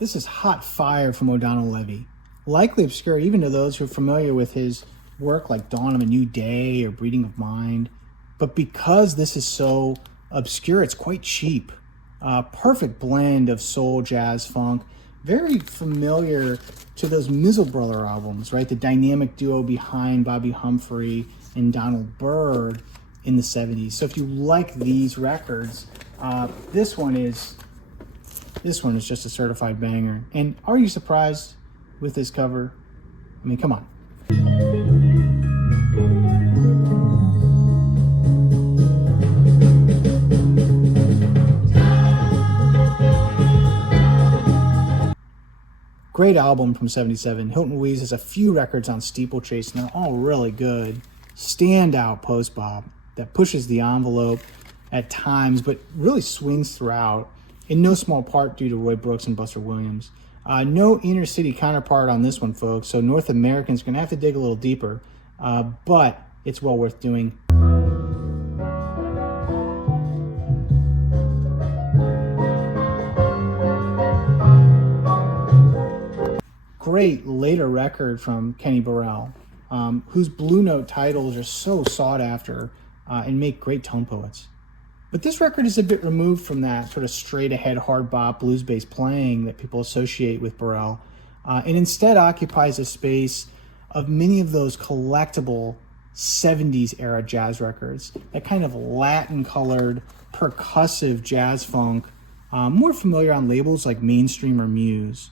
This is hot fire from O'Donnell Levy. Likely obscure even to those who are familiar with his work like Dawn of a New Day or Breeding of Mind. But because this is so obscure, it's quite cheap. Perfect blend of soul, jazz, funk. Very familiar to those Mizzle Brother albums, right? The dynamic duo behind Bobby Humphrey and Donald Byrd in the 70s. So if you like these records, this one is just a certified banger. And are you surprised with this cover? I mean, come on. Great album from 77. Hilton Ruiz has a few records on Steeplechase, and they're all really good. Standout post-bop that pushes the envelope at times, but really swings throughout, in no small part due to Roy Brooks and Buster Williams. No inner city counterpart on this one, folks, so North American's going to have to dig a little deeper, but it's well worth doing. Great later record from Kenny Burrell, whose Blue Note titles are so sought after and make great tone poets. But this record is a bit removed from that sort of straight ahead hard bop blues bass playing that people associate with Burrell, and instead occupies a space of many of those collectible 70s era jazz records, that kind of Latin colored percussive jazz funk, more familiar on labels like Mainstream or Muse.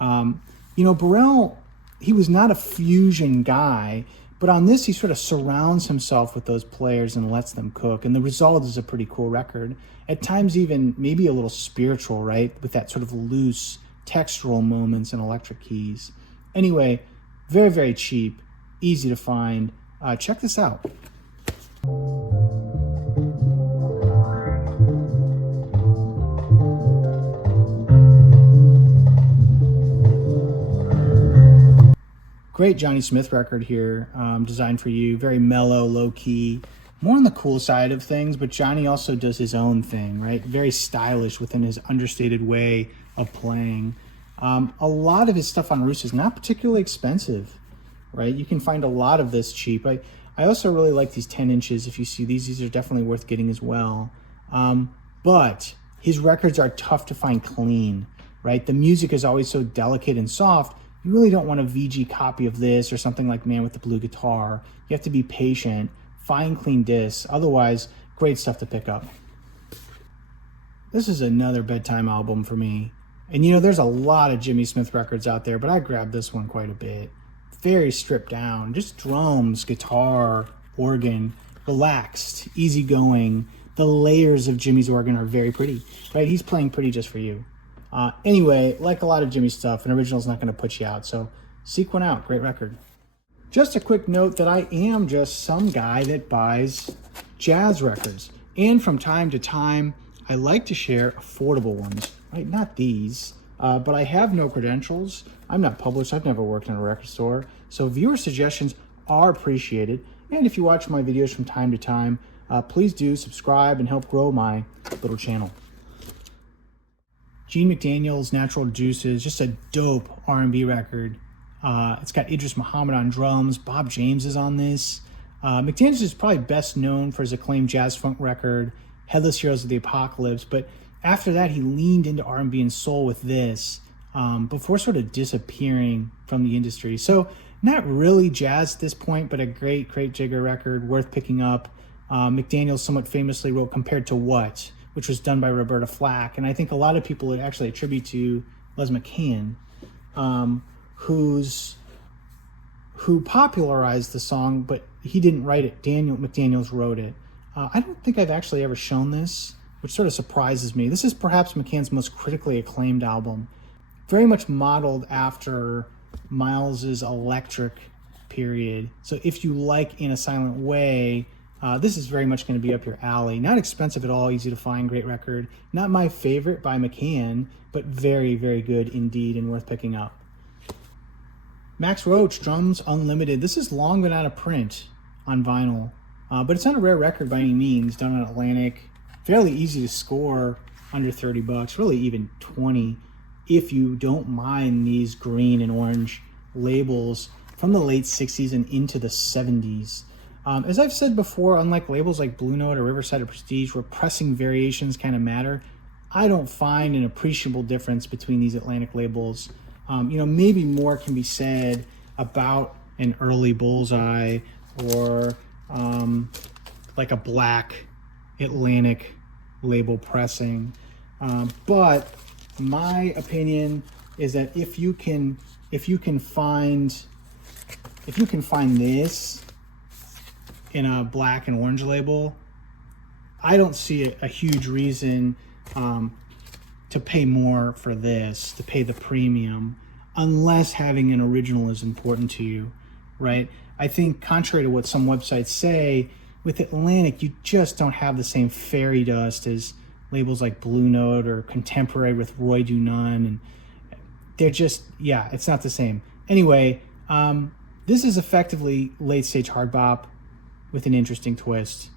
Burrell, he was not a fusion guy, but on this he sort of surrounds himself with those players and lets them cook, and the result is a pretty cool record. At times even maybe a little spiritual, right? With that sort of loose textural moments and electric keys. Anyway, very, very cheap, easy to find. Check this out. Great Johnny Smith record here, designed for you. Very mellow, low-key, more on the cool side of things, but Johnny also does his own thing, right? Very stylish within his understated way of playing. A lot of his stuff on Ruiz is not particularly expensive, right? You can find a lot of this cheap. I also really like these 10 inches. If you see these are definitely worth getting as well. But his records are tough to find clean, right? The music is always so delicate and soft. You really don't want a VG copy of this or something like Man with the Blue Guitar. You have to be patient, find clean discs. Otherwise, great stuff to pick up. This is another bedtime album for me. And there's a lot of Jimmy Smith records out there, but I grabbed this one quite a bit. Very stripped down, just drums, guitar, organ, relaxed, easygoing. The layers of Jimmy's organ are very pretty, right? He's playing pretty just for you. Anyway, like a lot of Jimmy's stuff, an original is not going to put you out, so seek one out. Great record. Just a quick note that I am just some guy that buys jazz records, and from time to time I like to share affordable ones, right? Not these, but I have no credentials. I'm not published. I've never worked in a record store, so viewer suggestions are appreciated. And if you watch my videos from time to time, please do subscribe and help grow my little channel. Gene McDaniels, Natural Juices, just a dope R&B record. It's got Idris Muhammad on drums. Bob James is on this. McDaniels is probably best known for his acclaimed jazz funk record, Headless Heroes of the Apocalypse. But after that, he leaned into R&B and soul with this, before sort of disappearing from the industry. So not really jazz at this point, but a great, great jigger record, worth picking up. McDaniels somewhat famously wrote Compared to What?, which was done by Roberta Flack. And I think a lot of people would actually attribute to Les McCann, who popularized the song, but he didn't write it. McDaniels wrote it. I don't think I've actually ever shown this, which sort of surprises me. This is perhaps McCann's most critically acclaimed album, very much modeled after Miles's electric period. So if you like In a Silent Way, this is very much going to be up your alley. Not expensive at all, easy to find, great record. Not my favorite by McCann, but very, very good indeed and worth picking up. Max Roach, Drums Unlimited. This is long been out of print on vinyl, but it's not a rare record by any means, done on Atlantic. Fairly easy to score, under $30, really even 20. if you don't mind these green and orange labels from the late 60s and into the 70s. As I've said before, unlike labels like Blue Note or Riverside or Prestige, where pressing variations kind of matter, I don't find an appreciable difference between these Atlantic labels. Maybe more can be said about an early Bullseye or like a black Atlantic label pressing. But my opinion is that if you can find this in a black and orange label, I don't see a huge reason to pay more for this, to pay the premium, unless having an original is important to you, right? I think contrary to what some websites say, with Atlantic, you just don't have the same fairy dust as labels like Blue Note or Contemporary with Roy Dunan, and they're just, it's not the same. Anyway, this is effectively late stage hard bop with an interesting twist.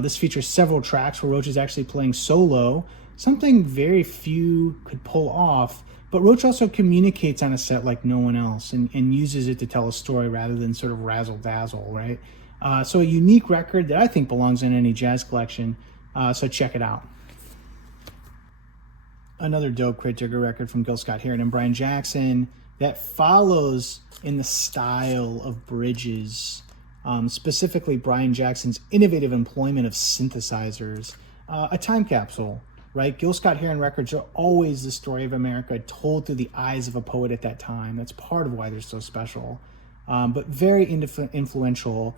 This features several tracks where Roach is actually playing solo, something very few could pull off, but Roach also communicates on a set like no one else and uses it to tell a story rather than sort of razzle dazzle, right? So a unique record that I think belongs in any jazz collection, so check it out. Another dope Crate Digger record from Gil Scott-Heron and Brian Jackson that follows in the style of Bridges, specifically Brian Jackson's innovative employment of synthesizers, a time capsule, right? Gil Scott-Heron records are always the story of America told through the eyes of a poet at that time. That's part of why they're so special, but very influential,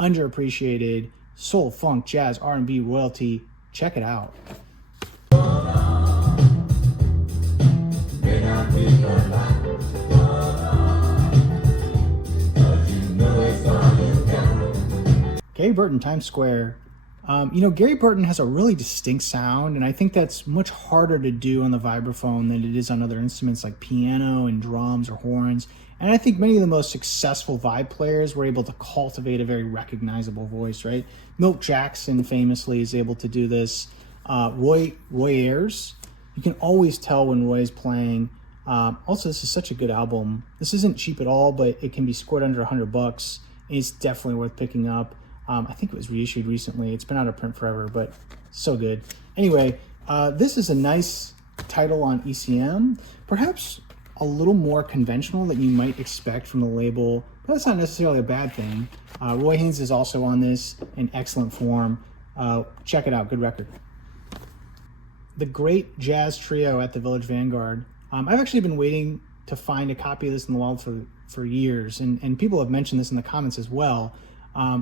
underappreciated, soul, funk, jazz, R&B, royalty. Check it out. Gary Burton, Times Square. Gary Burton has a really distinct sound, and I think that's much harder to do on the vibraphone than it is on other instruments like piano and drums or horns. And I think many of the most successful vibe players were able to cultivate a very recognizable voice, right? Milt Jackson famously is able to do this. Roy Ayers, you can always tell when Roy's playing. Also, this is such a good album. This isn't cheap at all, but it can be scored under $100. And it's definitely worth picking up. I think it was reissued recently. It's been out of print forever, but so good. Anyway, this is a nice title on ECM. Perhaps a little more conventional than you might expect from the label, but that's not necessarily a bad thing. Roy Haynes is also on this in excellent form. Check it out, good record. The Great Jazz Trio at the Village Vanguard. I've actually been waiting to find a copy of this in the wild for years, and people have mentioned this in the comments as well.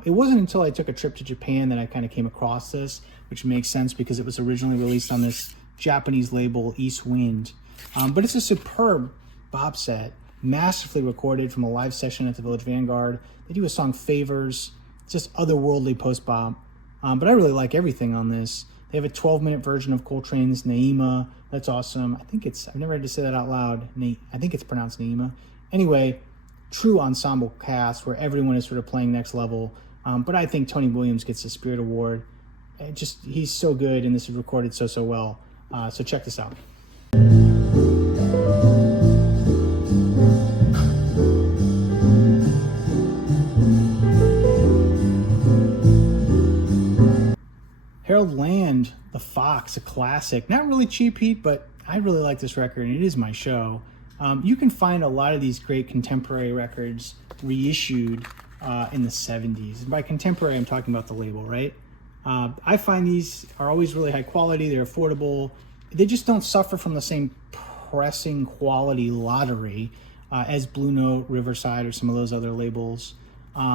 It wasn't until I took a trip to Japan that I kind of came across this, which makes sense because it was originally released on this Japanese label, East Wind. But it's a superb bop set, masterfully recorded from a live session at the Village Vanguard. They do a song Favors, just otherworldly post-bop. But I really like everything on this. They have a 12-minute version of Coltrane's Naima. That's awesome. I've never had to say that out loud. I think it's pronounced Naima. Anyway, true ensemble cast where everyone is sort of playing next level. But I think Tony Williams gets the Spirit Award. He's so good, and this is recorded so well. So check this out. Harold Land, The Fox, a classic. Not really cheap heat, but I really like this record, and it is my show. You can find a lot of these great contemporary records reissued in the 70s. And by contemporary, I'm talking about the label, right? I find these are always really high quality. They're affordable. They just don't suffer from the same pressing quality lottery as Blue Note, Riverside, or some of those other labels.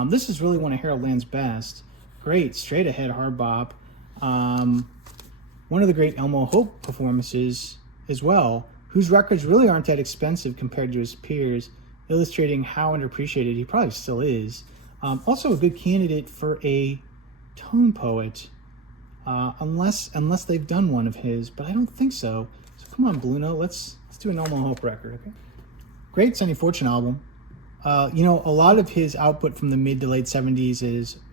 This is really one of Harold Land's best. Great, straight ahead hard bop. One of the great Elmo Hope performances as well, whose records really aren't that expensive compared to his peers, illustrating how underappreciated he probably still is. Also a good candidate for a tone poet, unless they've done one of his, but I don't think so. So come on, Blue Note, let's do an Elmo Hope record, okay? Great Sonny Fortune album. A lot of his output from the mid to late 70s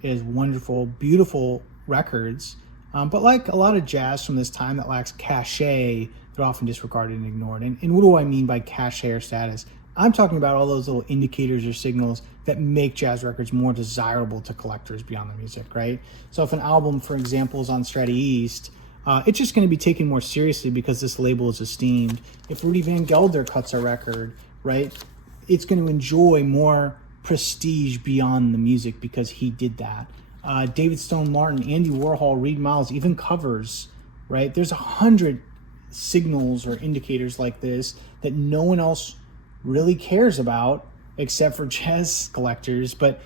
is wonderful, beautiful records. But like a lot of jazz from this time that lacks cachet, they're often disregarded and ignored. And what do I mean by cache hair status? I'm talking about all those little indicators or signals that make jazz records more desirable to collectors beyond the music, right? So if an album, for example, is on Strata East, it's just going to be taken more seriously because this label is esteemed. If Rudy Van Gelder cuts a record, right, it's going to enjoy more prestige beyond the music because he did that. David Stone Martin, Andy Warhol, Reed Miles, even covers, right? There's 100 signals or indicators like this that no one else really cares about except for jazz collectors. But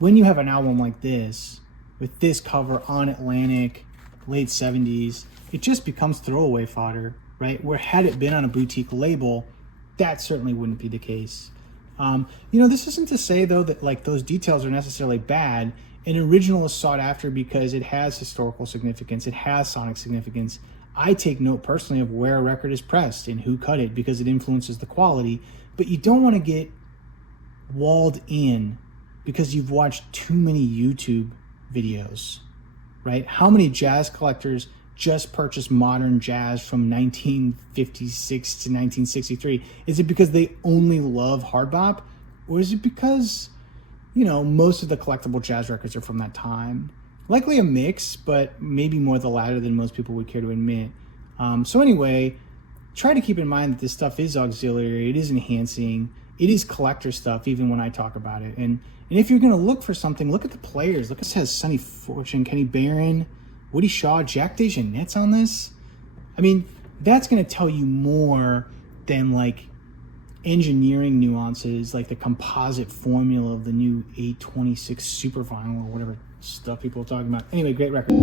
when you have an album like this, with this cover on Atlantic, late 70s, it just becomes throwaway fodder, right? Where had it been on a boutique label, that certainly wouldn't be the case. This isn't to say, though, that like those details are necessarily bad. An original is sought after because it has historical significance. It has sonic significance. I take note personally of where a record is pressed and who cut it because it influences the quality. But you don't want to get walled in because you've watched too many YouTube videos, right? How many jazz collectors just purchase modern jazz from 1956 to 1963? Is it because they only love hard bop? Or is it because, most of the collectible jazz records are from that time? Likely a mix, but maybe more the latter than most people would care to admit. So anyway, try to keep in mind that this stuff is auxiliary, it is enhancing, it is collector stuff, even when I talk about it. And if you're going to look for something, look at the players. Look, this has Sonny Fortune, Kenny Barron, Woody Shaw, Jack DeJohnette's on this. I mean, that's going to tell you more than like engineering nuances, like the composite formula of the new 826 Super Vinyl or whatever stuff people are talking about. Anyway, great record.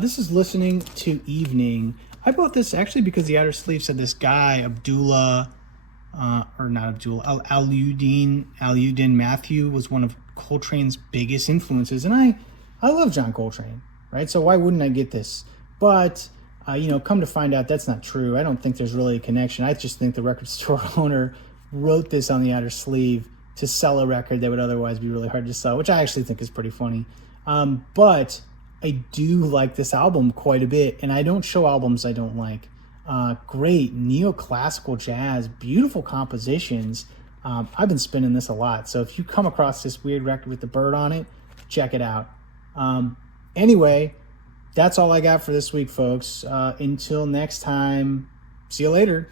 This is Listening to Evening. I bought this actually because the outer sleeve said this guy, Alladudin Mathieu was one of Coltrane's biggest influences. And I love John Coltrane, right? So why wouldn't I get this? But, come to find out that's not true. I don't think there's really a connection. I just think the record store owner wrote this on the outer sleeve to sell a record that would otherwise be really hard to sell, which I actually think is pretty funny. But I do like this album quite a bit, and I don't show albums I don't like. Great neoclassical jazz, beautiful compositions. I've been spinning this a lot, so if you come across this weird record with the bird on it, check it out. Anyway, that's all I got for this week, folks. Until next time, see you later.